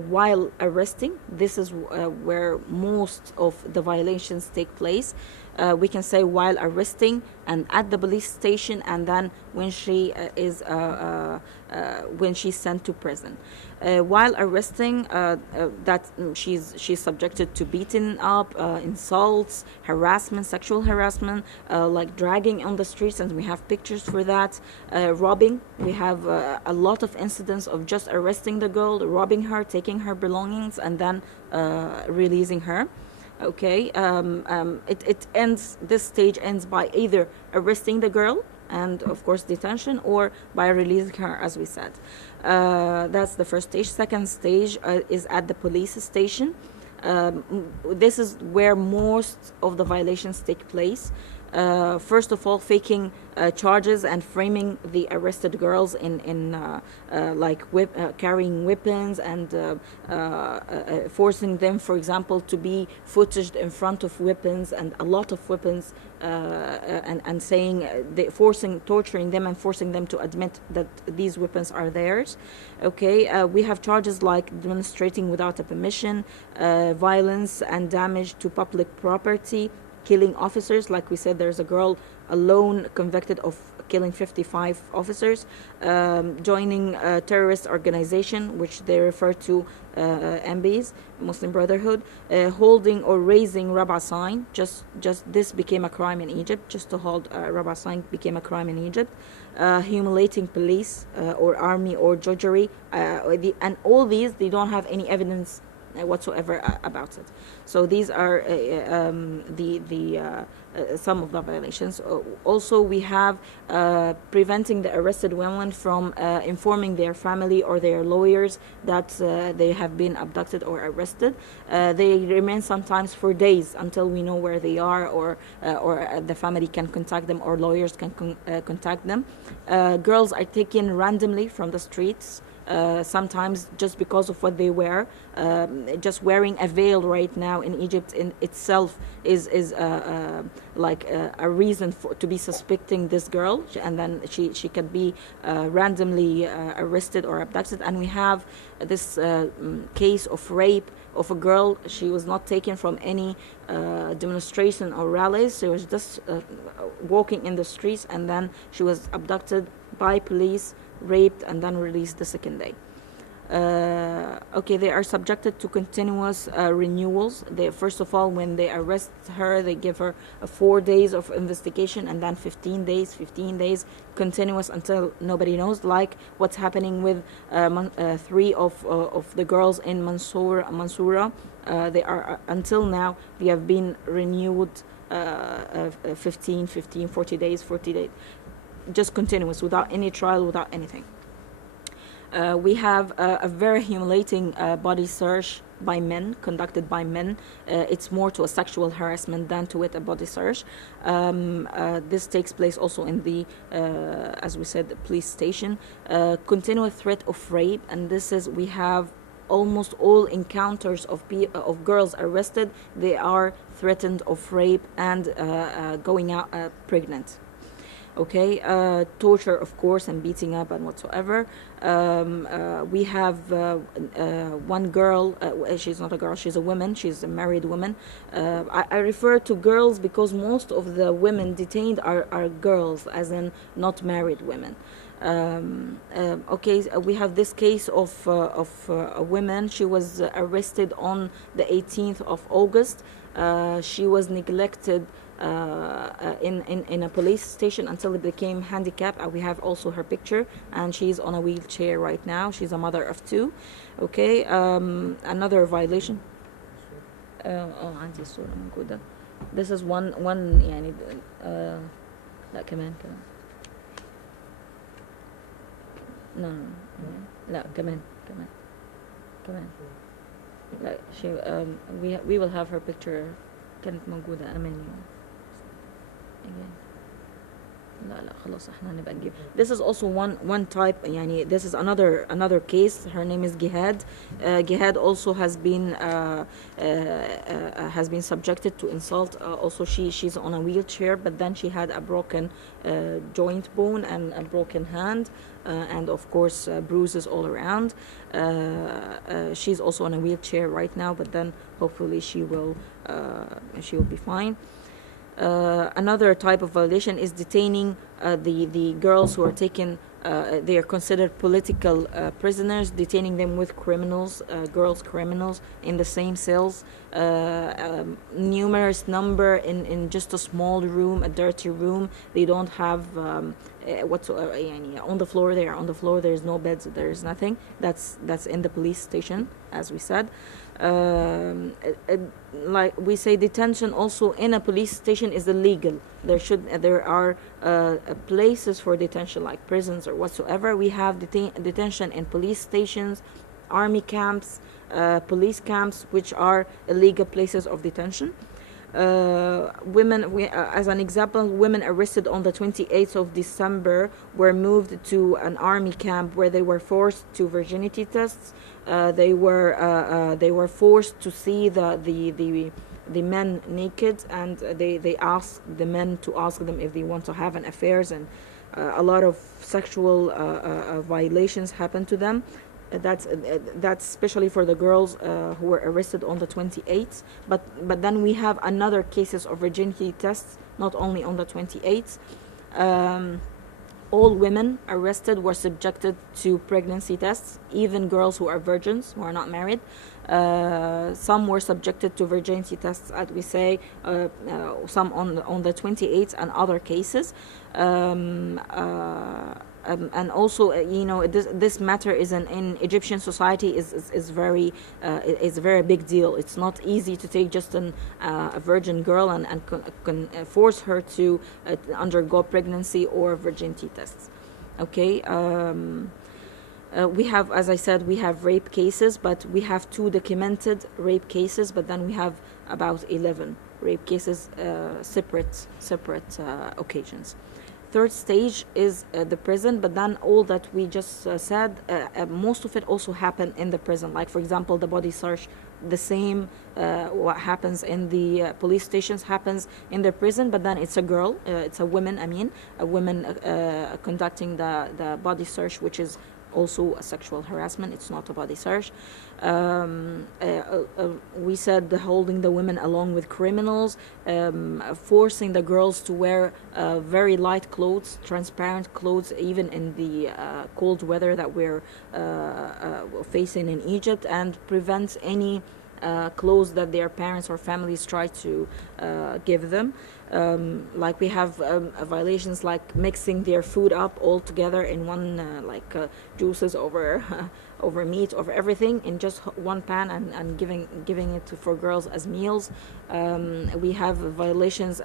while arresting, this is where most of the violations take place. We can say while arresting and at the police station, and then when she when she's sent to prison. While arresting, that she's subjected to beating up, insults, harassment, sexual harassment, like dragging on the streets, and we have pictures for that. Robbing, we have a lot of incidents of just arresting the girl, robbing her, taking her belongings, and then releasing her. Okay, it ends. This stage ends by either arresting the girl and of course detention, or by releasing her, as we said. That's the first stage. Second stage is at the police station. This is where most of the violations take place. First of all, faking charges and framing the arrested girls in carrying weapons, and forcing them, for example, to be footaged in front of weapons, and a lot of weapons, and saying torturing them and forcing them to admit that these weapons are theirs. Okay, we have charges like demonstrating without a permission, violence and damage to public property, killing officers. Like we said, there's a girl alone convicted of killing 55 officers, joining a terrorist organization, which they refer to MBs, Muslim Brotherhood, holding or raising Rab'a sign. Just this became a crime in Egypt. Just to hold a Rab'a sign became a crime in Egypt. Humiliating police or army or judgery, and all these, they don't have any evidence whatsoever about it. So these are some of the violations. Also, we have preventing the arrested women from informing their family or their lawyers that they have been abducted or arrested. They remain sometimes for days until we know where they are, or the family can contact them, or lawyers can contact them. Girls are taken randomly from the streets. Sometimes just because of what they wear. Just wearing a veil right now in Egypt in itself is like a reason to be suspecting this girl, and then she can be randomly arrested or abducted. And we have this case of rape of a girl. She was not taken from any demonstration or rallies. She was just walking in the streets, and then she was abducted by police, raped, and then released the second day. Okay, they are subjected to continuous renewals. First of all, when they arrest her, they give her 4 days of investigation, and then 15 days continuous until nobody knows, like what's happening with 3 of the girls in Mansoura. They are until now, they have been renewed 15, 40 days, just continuous, without any trial, without anything. We have a very humiliating body search by men, conducted by men. It's more to a sexual harassment than to it a body search. This takes place also in the, as we said, the police station. Continuous threat of rape, and this is, we have almost all encounters of girls arrested, they are threatened of rape and going out pregnant. Okay, torture, of course, and beating up and whatsoever. We have one girl, she's not a girl, she's a woman, she's a married woman. I refer to girls because most of the women detained are girls, as in not married women. Okay, we have this case of a woman. She was arrested on the 18th of August. She was neglected in a police station until it became handicapped. We have also her picture, and she's on a wheelchair right now. She's a mother of two. Okay, another violation. عندي الصورة موجودة. This is one يعني لا كمان no لا كمان لا she we will have her picture. كانت موجودة أماني again. لا خلاص احنا هنبقى نجيب. This is also one type يعني this is another case. Her name is Gihad. Gihad also has been subjected to insult. Also she's on a wheelchair, but then she had a broken joint bone and a broken hand, and of course bruises all around. She's also on a wheelchair right now, but then hopefully she will be fine. Another type of violation is detaining the girls who are taken, they are considered political prisoners, detaining them with criminals, girls criminals in the same cells, numerous number in just a small room, a dirty room. They don't have whatsoever, on the floor, they are on the floor, there's no beds, there's nothing. That's in the police station, as we said. Like we say, detention also in a police station is illegal. There are places for detention like prisons or whatsoever. We have detention in police stations, army camps, police camps, which are illegal places of detention. Women, as an example, women arrested on the 28th of December were moved to an army camp where they were forced to virginity tests. They were forced to see the men naked, and they asked the men to ask them if they want to have an affairs, and a lot of sexual violations happened to them. That's especially for the girls who were arrested on the 28th. But then we have another cases of virginity tests, not only on the 28th. All women arrested were subjected to pregnancy tests, even girls who are virgins, who are not married. Some were subjected to virginity tests, as we say, some on the 28th, and other cases. And also, this matter is in Egyptian society is very a very big deal. It's not easy to take just a virgin girl and force her to undergo pregnancy or virginity tests. Okay. We have, as I said, we have rape cases, but we have 2 documented rape cases, but then we have about 11 rape cases, separate occasions. Third stage is the prison, but then all that we just said, most of it also happened in the prison. Like, for example, the body search, the same, what happens in the police stations happens in the prison, but then it's a girl, it's a woman conducting the body search, which is also a sexual harassment. It's not a body search. We said holding the women along with criminals, forcing the girls to wear very light clothes, transparent clothes, even in the cold weather that we're facing in Egypt, and prevent any clothes that their parents or families try to give them. Like we have violations like mixing their food up all together in one, juices over over meat, over everything in just one pan, and giving it for girls as meals. We have violations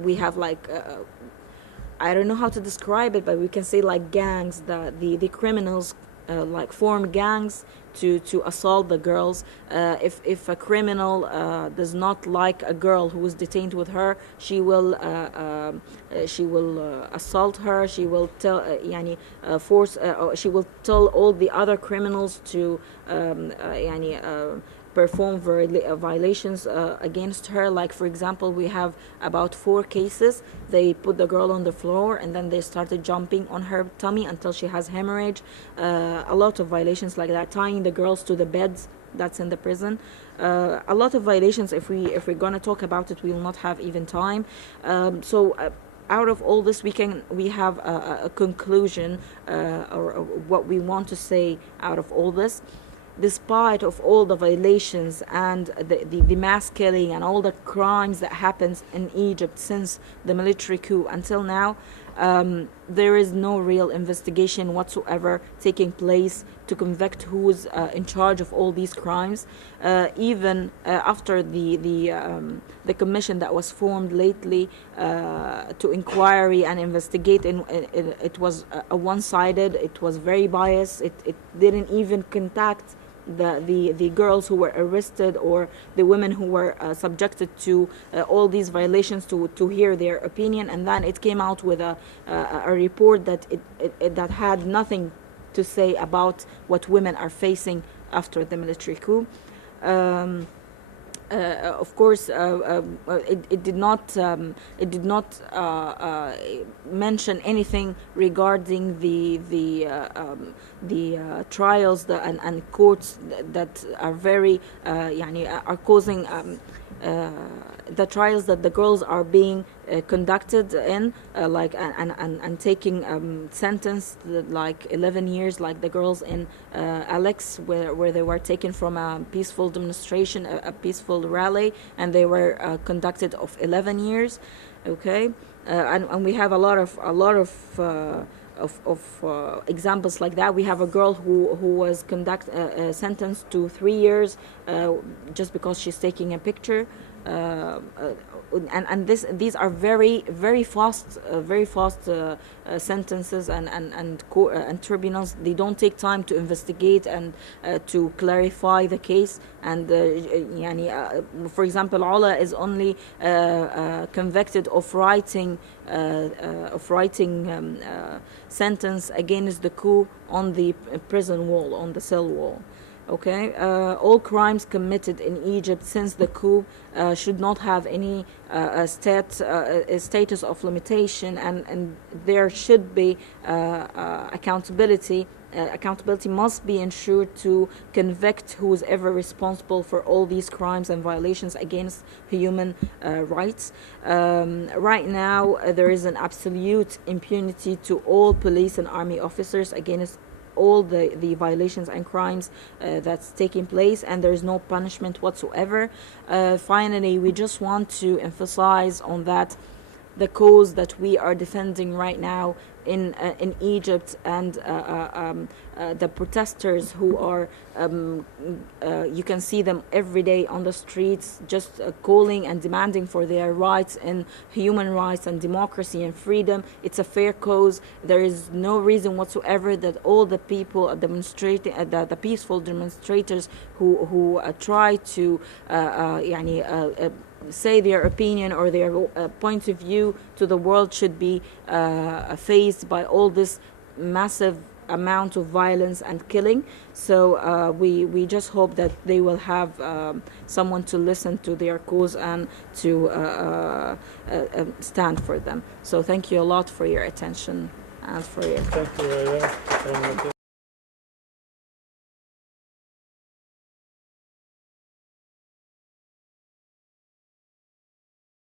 we have I don't know how to describe it, but we can say like gangs, the criminals like form gangs to assault the girls. If a criminal does not like a girl who is detained with her, she will assault her. She will tell she will tell all the other criminals to perform violations against her. Like, for example, we have about 4 cases. They put the girl on the floor and then they started jumping on her tummy until she has hemorrhage. A lot of violations like that, tying the girls to the beds. That's in the prison. A lot of violations. If we're gonna talk about it, we will not have even time. Out of all this, we have a conclusion or what we want to say out of all this. Despite of all the violations and the mass killing and all the crimes that happens in Egypt since the military coup until now, there is no real investigation whatsoever taking place to convict who's in charge of all these crimes. Even after the commission that was formed lately to inquiry and investigate, it was one-sided. It was very biased. It didn't even contact the girls who were arrested or the women who were subjected to all these violations to hear their opinion, and then it came out with a report that that had nothing to say about what women are facing after the military coup. Of course, it did not mention anything regarding the trials and courts that are very are causing the trials that the girls are being conducted in, and taking sentenced like 11 years, like the girls in Alex, where they were taken from a peaceful demonstration, a peaceful rally, and they were conducted of 11 years. Okay, and we have a lot of examples like that. We have a girl who was sentenced to 3 years just because she's taking a picture. These are very fast sentences and tribunals. They don't take time to investigate and to clarify the case. And for example, Ola is only convicted of writing sentence against the coup on the prison wall, on the cell wall. Okay, all crimes committed in Egypt since the coup should not have any status of limitation, and there should be accountability. Accountability must be ensured to convict who is ever responsible for all these crimes and violations against human rights. Right now, there is an absolute impunity to all police and army officers against all the violations and crimes that's taking place, and there's no punishment whatsoever. Finally, we just want to emphasize on that the cause that we are defending right now in Egypt, and the protesters who are you can see them every day on the streets, just calling and demanding for their rights and human rights and democracy and freedom. It's a fair cause. There is no reason whatsoever that all the people demonstrating, the peaceful demonstrators who try to say their opinion or their point of view to the world should be faced by all this massive amount of violence and killing. So we just hope that they will have someone to listen to their cause and to stand for them. So thank you a lot for your attention and for your... Thank you, Raya.